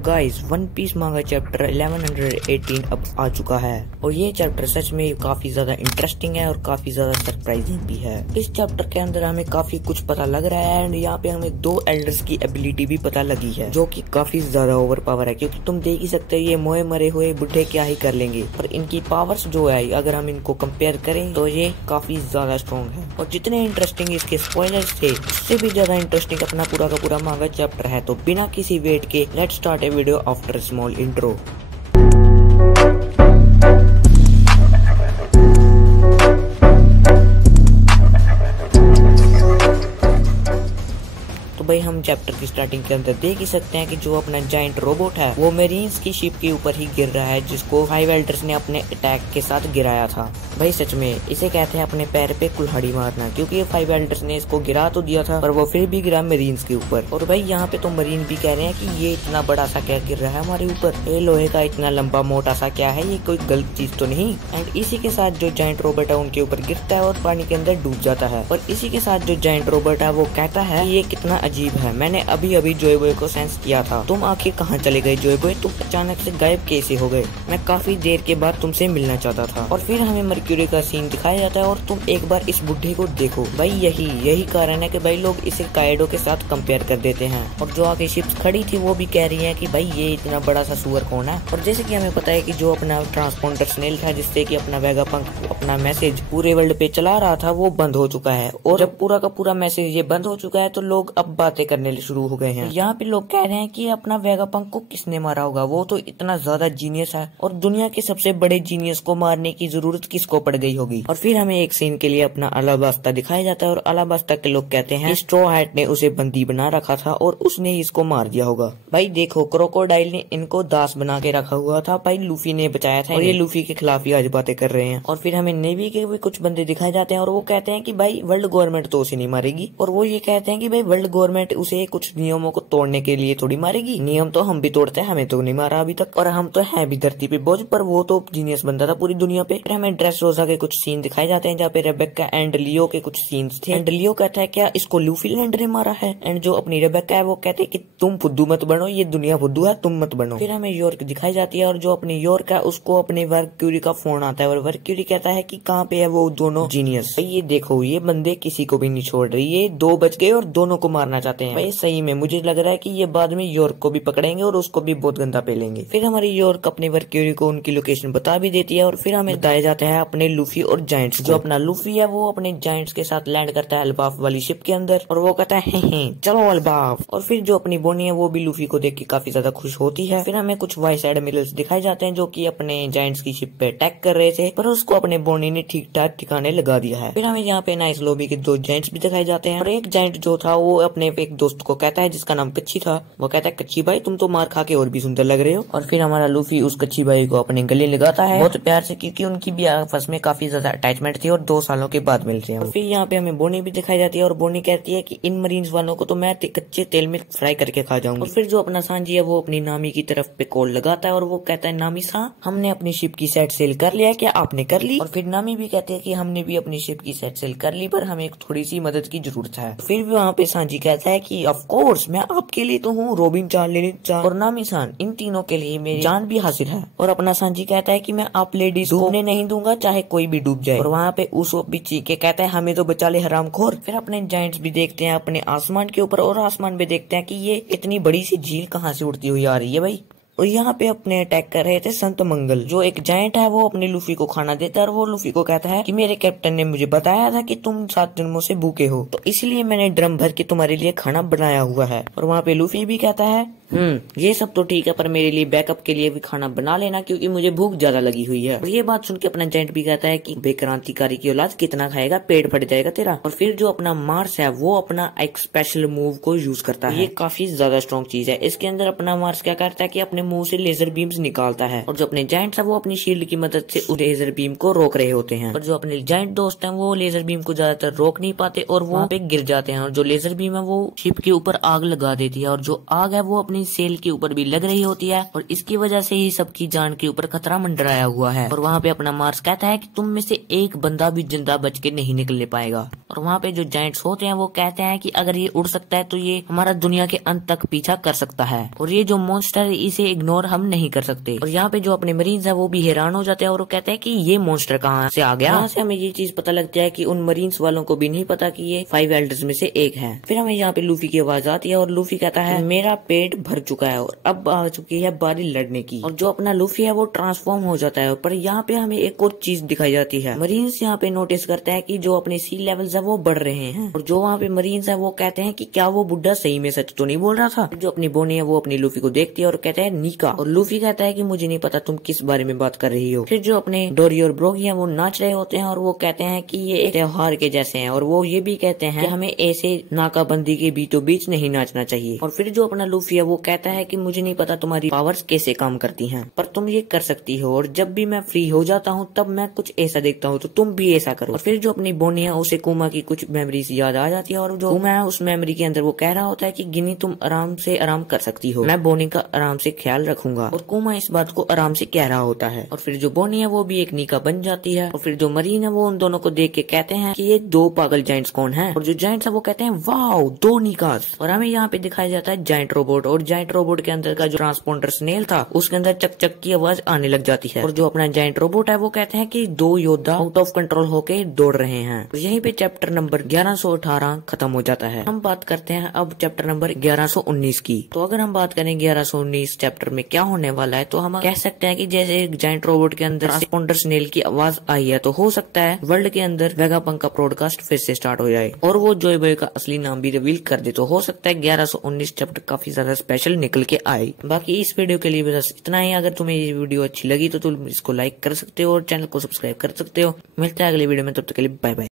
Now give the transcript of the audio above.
Guys one piece मांगा chapter 1118 अब आ चुका है और ये चैप्टर सच में काफी ज्यादा इंटरेस्टिंग है और काफी ज्यादा सरप्राइजिंग भी है। इस चैप्टर के अंदर हमें काफी कुछ पता लग रहा है एंड यहाँ पे हमें दो एल्डर्स की एबिलिटी भी पता लगी है जो कि काफी ज्यादा ओवर पावर है, क्योंकि तुम देख ही सकते हो ये मोए मरे हुए बुढ़े क्या ही कर लेंगे, पर इनकी पावर्स जो है अगर हम इनको कंपेयर करें तो ये काफी ज्यादा स्ट्रॉन्ग है। और जितने इंटरेस्टिंग इसके स्पॉयलर्स थे उससे भी ज्यादा इंटरेस्टिंग अपना पूरा का पूरा मांगा चैप्टर है। तो बिना किसी वेट के let's start A video after small intro. तो भाई हम चैप्टर की स्टार्टिंग के अंदर देख ही सकते हैं कि जो अपना जायंट रोबोट है वो मेरीन्स की शिप के ऊपर ही गिर रहा है, जिसको 5 एल्डर्स ने अपने अटैक के साथ गिराया था। भाई सच में इसे कहते हैं अपने पैर पे कुल्हाड़ी मारना, क्योंकि ये 5 एल्डर्स ने इसको गिरा तो दिया था पर वो फिर भी गिरा मरीन्स के ऊपर। और भाई यहाँ पे तो मरीन भी कह रहे हैं कि ये इतना बड़ा सा क्या गिर रहा है हमारे ऊपर, ये लोहे का इतना लंबा मोटा सा क्या है, ये कोई गलत चीज तो नहीं। एंड इसी के साथ जो जायंट रोबोट है उनके ऊपर गिरता है और पानी के अंदर डूब जाता है। और इसी के साथ जो जायंट रोबोट है वो कहता है ये कितना अजीब है, मैंने अभी अभी जोय बॉय को सेंस किया था, तुम आखिर कहाँ चले गए जोय बॉय, तुम अचानक से गायब कैसे हो गए, मैं काफी देर के बाद तुमसे मिलना चाहता था। और फिर हमें मर्क्यूरी का सीन दिखाया जाता है और तुम एक बार इस बुढ़े को देखो। भाई यही कारण है कि भाई लोग इसे काइडो के साथ कंपेयर कर देते हैं। और जो आगे शिप्स खड़ी थी वो भी कह रही है कि भाई ये इतना बड़ा सा सुअर कौन है। और जैसे कि हमें पता है कि जो अपना ट्रांसपोंडर स्नेल था जिससे कि अपना वेगापंक अपना मैसेज पूरे वर्ल्ड पे चला रहा था वो बंद हो चुका है। और जब पूरा का पूरा मैसेज ये बंद हो चुका है तो लोग अब बातें करने शुरू हो गए हैं। यहाँ पे लोग कह रहे हैं कि अपना वेगापंक को किसने मारा होगा, वो तो इतना ज्यादा जीनियस है और दुनिया के सबसे बड़े जीनियस को मारने की जरूरत किसको पड़ गई होगी। और फिर हमें एक सीन के लिए अपना अलाबास्ता दिखाया जाता है और अलाबास्ता के लोग कहते हैं स्ट्रॉ हैट ने उसे बंदी बना रखा था और उसने इसको मार दिया होगा। भाई देखो क्रोकोडाइल ने इनको दास बना के रखा हुआ था, भाई लूफी ने बचाया था और ये लूफी के खिलाफ ही आज बातें कर रहे हैं। और फिर हमें नेवी के भी कुछ बंदे दिखाए जाते हैं और वो कहते हैं कि भाई वर्ल्ड गवर्नमेंट तो उसे नहीं मारेगी। और वो ये कहते हैं कि भाई वर्ल्ड गवर्नमेंट उसे कुछ नियमों को तोड़ने के लिए थोड़ी मारेगी, नियम तो हम भी तोड़ते हैं, हमें तो नहीं मारा अभी तक, और हम तो है भी धरती पे बोझ, पर वो तो जीनियस बनता था पूरी दुनिया पे। फिर हमें ड्रेस रोजा के कुछ सीन दिखाए जाते हैं जहाँ पे रेबेक्का एंड लियो के कुछ सीन्स थे। एंड लियो कहता है क्या इसको लूफी लैंड ने मारा है, एंड जो अपनी रेबेक्का है वो कहते हैं कि तुम फुद्दू मत बनो, ये दुनिया फुद्दू है, तुम मत बनो। फिर हमें यॉर्क दिखाई जाती है और जो अपनी यॉर्क है उसको अपने वर्क्यूरी का फोन आता है और वर्क्यूरी कहता है कि कहाँ पे है वो दोनों जीनियस। ये देखो ये बंदे किसी को भी नहीं छोड़ रही, ये 2 बच गए और दोनों को मारना चाहते हैं। भाई सही में मुझे लग रहा है कि ये बाद में यॉर्क को भी पकड़ेंगे और उसको भी बहुत गंदा पेलेंगे। फिर हमारी यॉर्क अपने वर्क्यूरी को उनकी लोकेशन बता भी देती है और फिर हमें बताया जाता है अपने लूफी और जायंट्स। जो अपना लूफी है वो अपने जायंट्स के साथ लैंड करता है अल्बाफ वाली शिप के अंदर और वो कहता है चलो अल्बाफ। और फिर जो अपनी बोनी है वो भी लूफी को देख के काफी ज्यादा खुश होती है। फिर हमें कुछ वाइस एडमिरल्स दिखाए जाते हैं जो कि अपने जायंट्स की शिप पे अटैक कर रहे थे, पर उसको अपने बोनी ने ठीक ठाक ठिकाने लगा दिया है। फिर हमें यहाँ पे नाइस लॉबी के 2 जायंट्स भी दिखाए जाते हैं और एक जायंट जो था वो अपने एक दोस्त को कहता है जिसका नाम कच्ची था, वो कहता है कच्ची भाई तुम तो मार खा के और भी सुंदर लग रहे हो। और फिर हमारा लूफी उस कच्ची भाई को अपने गले लगाता है बहुत प्यार से, क्योंकि उनकी भी आपस में काफी ज्यादा अटैचमेंट थी और 2 सालों के बाद मिलते हैं। और फिर यहाँ पे हमें बोनी भी दिखाई जाती है और बोनी कहती है कि इन मरीन्स वालों को तो मैं कच्चे तेल में फ्राई करके खा जाऊंगी। और फिर जो अपना सांजी है वो अपनी नामी की तरफ पे कॉल लगाता है और वो कहता है नामी सा हमने अपनी शिप की सेट सेल कर लिया, क्या आपने कर ली? और फिर नामी भी कहते हैं कि हमने भी अपनी शिप की सेट सेल कर ली, पर हमें एक थोड़ी सी मदद की जरूरत है। फिर भी वहाँ पे सांजी कहता है कि ऑफ कोर्स मैं आपके लिए तो हूँ, रोबिन चार्ली और नामी सान, इन तीनों के लिए मेरी जान भी हासिल है। और अपना सांजी कहता है कि मैं आप लेडीज डूबने नहीं दूंगा चाहे कोई भी डूब जाए। और वहाँ पे उसोप भी चीख के कहता है हमें तो बचा ले हरामखोर। फिर अपने जायंट्स भी देखते हैं अपने आसमान के ऊपर और आसमान में देखते हैं कि ये इतनी बड़ी सी झील कहाँ से उड़ती हुई आ रही है भाई। और यहाँ पे अपने अटैक कर रहे थे संत मंगल, जो एक जायंट है वो अपने लूफी को खाना देता है और वो लूफी को कहता है कि मेरे कैप्टन ने मुझे बताया था कि तुम 7 जन्मों से भूखे हो, तो इसलिए मैंने ड्रम भर के तुम्हारे लिए खाना बनाया हुआ है। और वहाँ पे लूफी भी कहता है ये सब तो ठीक है, पर मेरे लिए बैकअप के लिए भी खाना बना लेना क्योंकि मुझे भूख ज्यादा लगी हुई है। और ये बात सुन के अपना जायंट भी कहता है कि बेक्रांतिकारी की औलाद कितना खाएगा, पेट फट जाएगा तेरा। और फिर जो अपना मार्स है वो अपना एक स्पेशल मूव को यूज करता है, ये काफी ज्यादा स्ट्रॉन्ग चीज है। इसके अंदर अपना मार्स क्या करता है कि अपने मुंह से लेजर बीम्स निकालता है और जो अपने जायंट्स है वो अपनी शील्ड की मदद से उस लेजर बीम को रोक रहे होते हैं। और जो अपने जायंट दोस्त हैं वो लेजर बीम को ज्यादातर रोक नहीं पाते और वो वहाँ पे गिर जाते हैं। और जो लेजर बीम है वो शिप के ऊपर आग लगा देती है और जो आग है वो अपनी सेल के ऊपर भी लग रही होती है और इसकी वजह से ही सबकी जान के ऊपर खतरा मंडराया हुआ है। और वहाँ पे अपना मार्स कहता है कि तुम में से एक बंदा भी जिंदा बच के नहीं निकलने पाएगा। और वहाँ पे जो जायंट्स होते हैं वो कहते हैं कि अगर ये उड़ सकता है तो ये हमारा दुनिया के अंत तक पीछा कर सकता है और ये जो मॉन्स्टर है इसे इग्नोर हम नहीं कर सकते। और यहाँ पे जो अपने मरीन्स है वो भी हैरान हो जाते हैं और वो कहते हैं कि ये मॉन्स्टर कहाँ से आ गया। यहाँ से हमें ये चीज पता लगता है कि उन मरीन्स वालों को भी नहीं पता कि ये 5 एल्डर्स में से एक है। फिर हमें यहाँ पे लूफी की आवाज आती है और लूफी कहता है मेरा पेट भर चुका है और अब आ चुकी है बारी लड़ने की। और जो अपना लूफी है वो ट्रांसफॉर्म हो जाता है। पर यहाँ पे हमें एक और चीज दिखाई जाती है। मरीन्स यहाँ पे नोटिस करते हैं कि जो अपने सी लेवल्स है वो बढ़ रहे हैं और जो वहाँ पे मरीन्स है वो कहते हैं कि क्या वो बुड्ढा सही में सच तो नहीं बोल रहा था। जो अपनी बोनी है वो अपनी लूफी को देखती है और कहते हैं नीका। और लूफी कहता है कि मुझे नहीं पता तुम किस बारे में बात कर रही हो। फिर जो अपने डोरी और ब्रोगी है वो नाच रहे होते हैं और वो कहते हैं कि ये एक त्योहार के जैसे हैं और वो ये भी कहते हैं कि हमें ऐसे नाकाबंदी के बीचों बीच नहीं नाचना चाहिए। और फिर जो अपना लूफी है वो कहता है कि मुझे नहीं पता तुम्हारी पावर्स कैसे काम करती हैं पर तुम ये कर सकती हो और जब भी मैं फ्री हो जाता हूँ तब मैं कुछ ऐसा देखता हूँ तो तुम भी ऐसा करो। और फिर जो अपनी बोनी है उसे कुमा की कुछ मेमोरीज याद आ जाती है और जो कुमा है उस मेमोरी के अंदर वो कह रहा होता है कि गिनी तुम आराम से आराम कर सकती हो, मैं बोनी का आराम से ख्याल रखूंगा। और कुमा इस बात को आराम से कह रहा होता है। और फिर जो बोनी है वो भी एक नीका बन जाती है। और फिर जो मरीन है वो उन दोनों को देख के कहते हैं कि ये 2 पागल जायंट्स कौन हैं। और जो जायंट्स है वो कहते हैं वाओ 2 नीकास। और हमें यहाँ पे दिखाया जाता है जायंट रोबोट और जायंट रोबोट के अंदर का जो ट्रांसपोंडर स्नेल था उसके अंदर चक चक की आवाज आने लग जाती है। और जो अपना जायंट रोबोट है वो कहते हैं कि 2 योद्धा आउट ऑफ कंट्रोल होके दौड़ रहे हैं। और यहीं पे चैप्टर नंबर 1118 खत्म हो जाता है। हम बात करते हैं अब चैप्टर नंबर 1119 की। तो अगर हम बात करें 1119 चैप्टर में क्या होने वाला है तो हम कह सकते हैं कि जैसे जायंट रोबोट के अंदर ट्रांसपोंडर स्नेल की आवाज आई है तो हो सकता है वर्ल्ड के अंदर वेगापंक का ब्रॉडकास्ट फिर से स्टार्ट हो जाए और वो जॉय बॉय का असली नाम भी रिवील कर दे। तो हो सकता है 1119 चैप्टर काफी ज्यादा स्पेशल निकल के आए। बाकी इस वीडियो के लिए बस इतना ही। अगर तुम्हें ये वीडियो अच्छी लगी तो तुम इसको लाइक कर सकते हो और चैनल को सब्सक्राइब कर सकते हो। मिलते हैं अगले वीडियो में, तब तक के लिए बाय बाय।